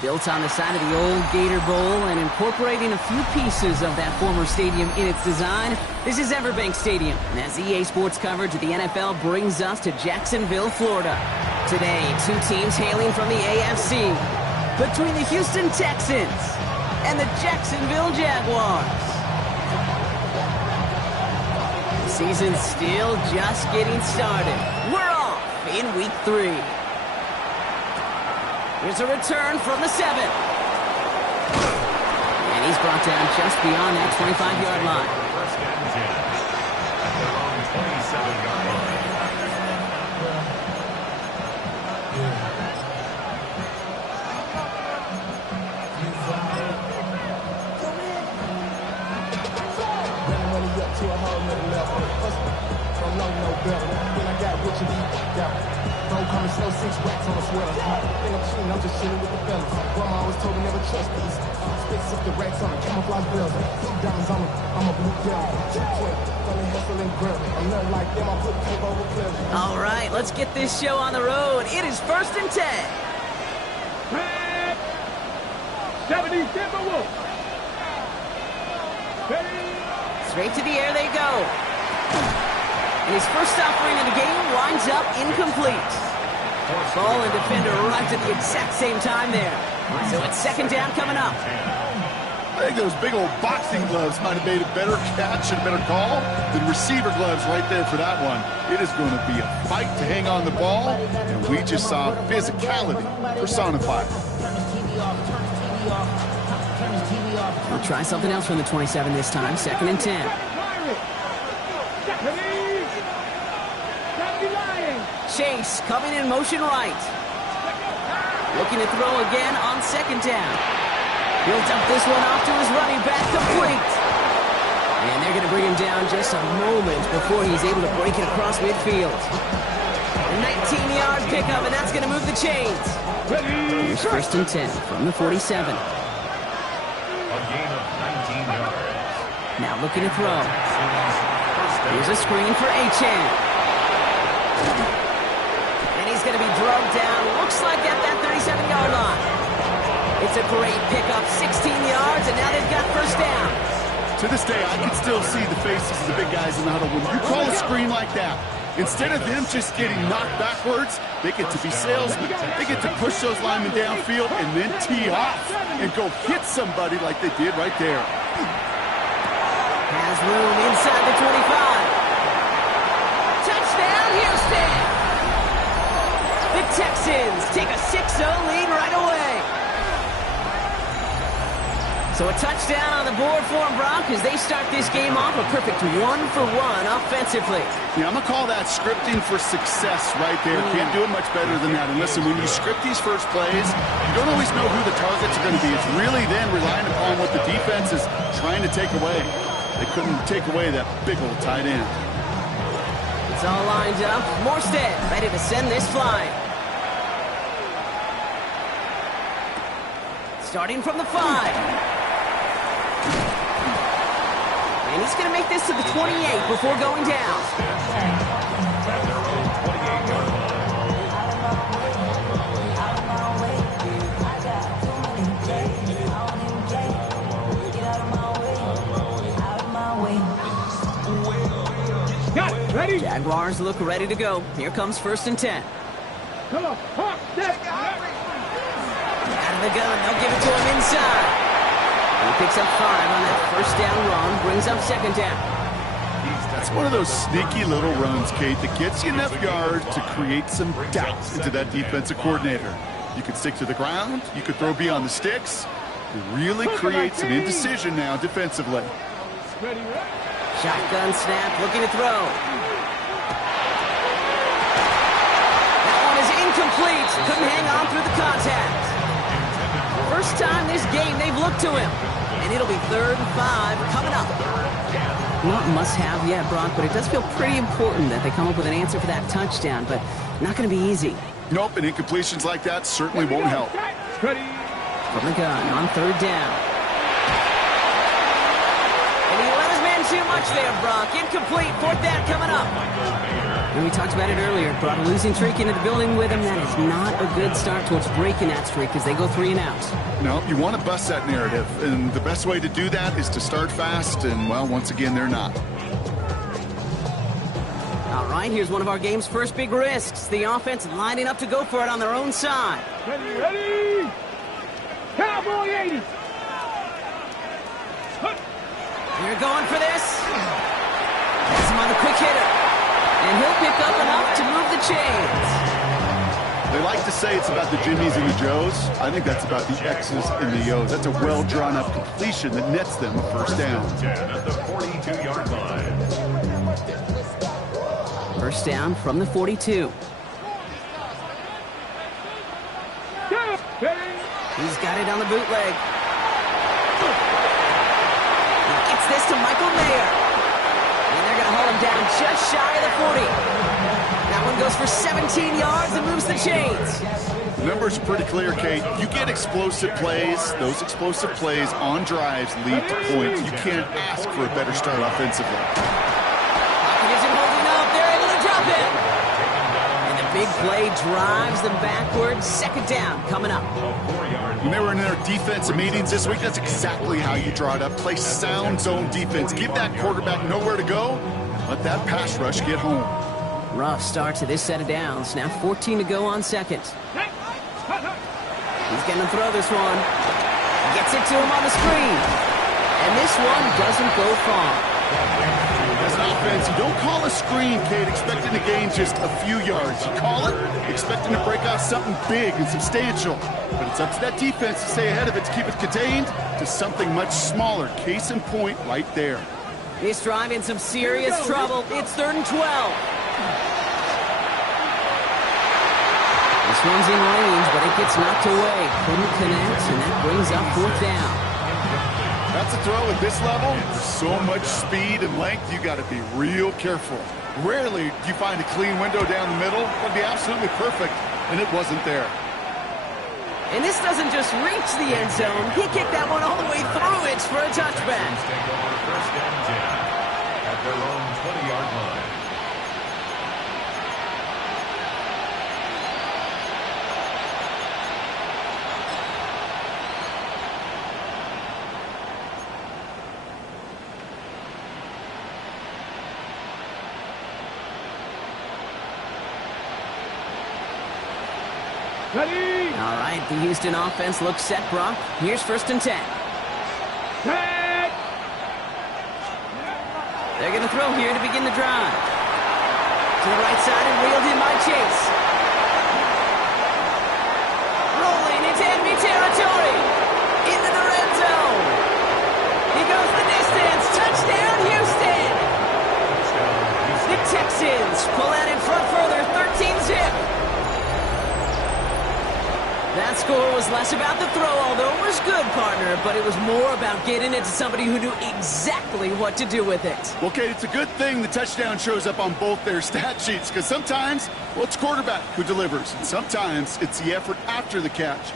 Built on the side of the old Gator Bowl and incorporating a few pieces of that former stadium in its design, this is Everbank Stadium. And as EA Sports coverage of the NFL brings us to Jacksonville, Florida. Today, two teams hailing from the AFC. Between the Houston Texans and the Jacksonville Jaguars. The season's still just getting started. We're off in Week 3. Here's a return from the 7. And he's brought down just beyond that 25-yard line. First and 10 at their own 27-yard line. Don't come and snow 6 racks on a sweater. Think I'm cheating, I'm just chilling with the fellas. Grandma always told me never trust these. Sticks up the racks on a camouflage belt. Diamonds, I'm a blue devil. Gonna hustle and grill. I'm nothing like them, I put paper over clever. All right, let's get this show on the road. It is 1st and 10. 70 Timberwolves. Straight to the air they go. And his first offering in the game winds up incomplete. Ball and defender arrived at the exact same time there. So it's 2nd down coming up. I think those big old boxing gloves might have made a better catch and a better call than receiver gloves right there for that one. It is going to be a fight to hang on the ball, and we just saw physicality personified. We'll try something else from the 27 this time. 2nd and 10. Chase coming in motion right. Looking to throw again on 2nd down. He'll dump this one off to his running back, complete. And they're going to bring him down just a moment before he's able to break it across midfield. A 19-yard pickup, and that's going to move the chains. Here's 1st and 10 from the 47. A gain of 19 yards. Now looking to throw. Here's a screen for Achane. He's going to be drugged down. Looks like at that 37-yard line. It's a great pickup, 16 yards, and now they've got 1st down. To this day, I can still see the faces of the big guys in the huddle. When you call a screen like that, instead of them just getting knocked backwards, they get to be salesmen. They get to push those linemen downfield and then tee off and go hit somebody like they did right there. Has room inside the 25. Touchdown, Houston! The Texans take a 6-0 lead right away. So a touchdown on the board for them, Brock, as they start this game off a perfect 1-for-1 offensively. Yeah, I'm going to call that scripting for success right there. Can't do it much better than that. And listen, when you script these first plays, you don't always know who the targets are going to be. It's really then relying upon what the defense is trying to take away. They couldn't take away that big old tight end. It's all lined up. Morstead ready to send this flying. Starting from the 5. And he's going to make this to the 28 before going down. At their own 28-yard line. Got it. Ready? Jaguars look ready to go. Here comes 1st and 10. Come on. Hawk, step. Out of the gun, they'll give it to him inside. He picks up 5 on that 1st down run, brings up 2nd down. That's one of those sneaky little runs, Kate, that gets you enough yards to create some doubt into that defensive coordinator. You could stick to the ground, you could throw beyond the sticks. It really creates an indecision now defensively. Shotgun snap, looking to throw. That one is incomplete. Couldn't hang on through the contact. First time this game they've looked to him. And it'll be 3rd and 5 coming up. Not must-have yet, Brock, but it does feel pretty important that they come up with an answer for that touchdown, but not going to be easy. Nope, and incompletions like that certainly won't help. Ready? From the gun on 3rd down. And he let his man too much there, Brock. Incomplete. 4th down coming up. And we talked about it earlier. Brought a losing streak into the building with him. That is not a good start towards breaking that streak as they go 3 and out. No, you want to bust that narrative. And the best way to do that is to start fast. And, well, once again, they're not. All right, here's one of our game's first big risks. The offense lining up to go for it on their own side. Ready? Cowboy 80. They're going for this. That's him on the quick hitter. And he'll pick up enough to move the chains. They like to say it's about the Jimmies and the Joes. I think that's about the X's and the O's. That's a well-drawn-up completion that nets them a first down. 10 at the 42-yard line. First down from the 42. He's got it on the bootleg. He gets this to Michael Mayer. And they're going to hold him down just shy of the 40. That one goes for 17 yards and moves the chains. The numbers are pretty clear, Kate. You get explosive plays. Those explosive plays on drives lead to points. You can't ask for a better start offensively. Pocket isn't holding up. They're able to drop it. And the big play drives them backwards. Second down coming up. When they were in their defensive meetings this week, that's exactly how you draw it up. Play sound zone defense. Give that quarterback nowhere to go. Let that pass rush get home. Rough start to this set of downs. Now 14 to go on second. He's going to throw this one. Gets it to him on the screen. And this one doesn't go far. As an offense, you don't call a screen, Kate, expecting to gain just a few yards. You call it expecting to break out something big and substantial. But it's up to that defense to stay ahead of it, to keep it contained to something much smaller. Case in point right there. This drive in some serious trouble. It's 3rd and 12. This one's in range, but it gets knocked away. Couldn't connect, and that brings up 4th down. That's a throw at this level. There's so much speed and length, you got to be real careful. Rarely do you find a clean window down the middle. It would be absolutely perfect, and it wasn't there. And this doesn't just reach the end zone. He kicked that one all the way through it for a touchback. Take over first and 10 at their own 20-yard line. Ready? All right, the Houston offense looks set, Brock. Here's 1st and 10. Set. They're going to throw here to begin the drive. To the right side and wheeled in by Chase. Rolling into enemy territory. Into the red zone. He goes the distance. Touchdown, Houston. The Texans pull out in front further, 13-zip. That score was less about the throw, although it was good, partner, but it was more about getting it to somebody who knew exactly what to do with it. Well, Kate, it's a good thing the touchdown shows up on both their stat sheets, because sometimes, well, it's quarterback who delivers, and sometimes it's the effort after the catch.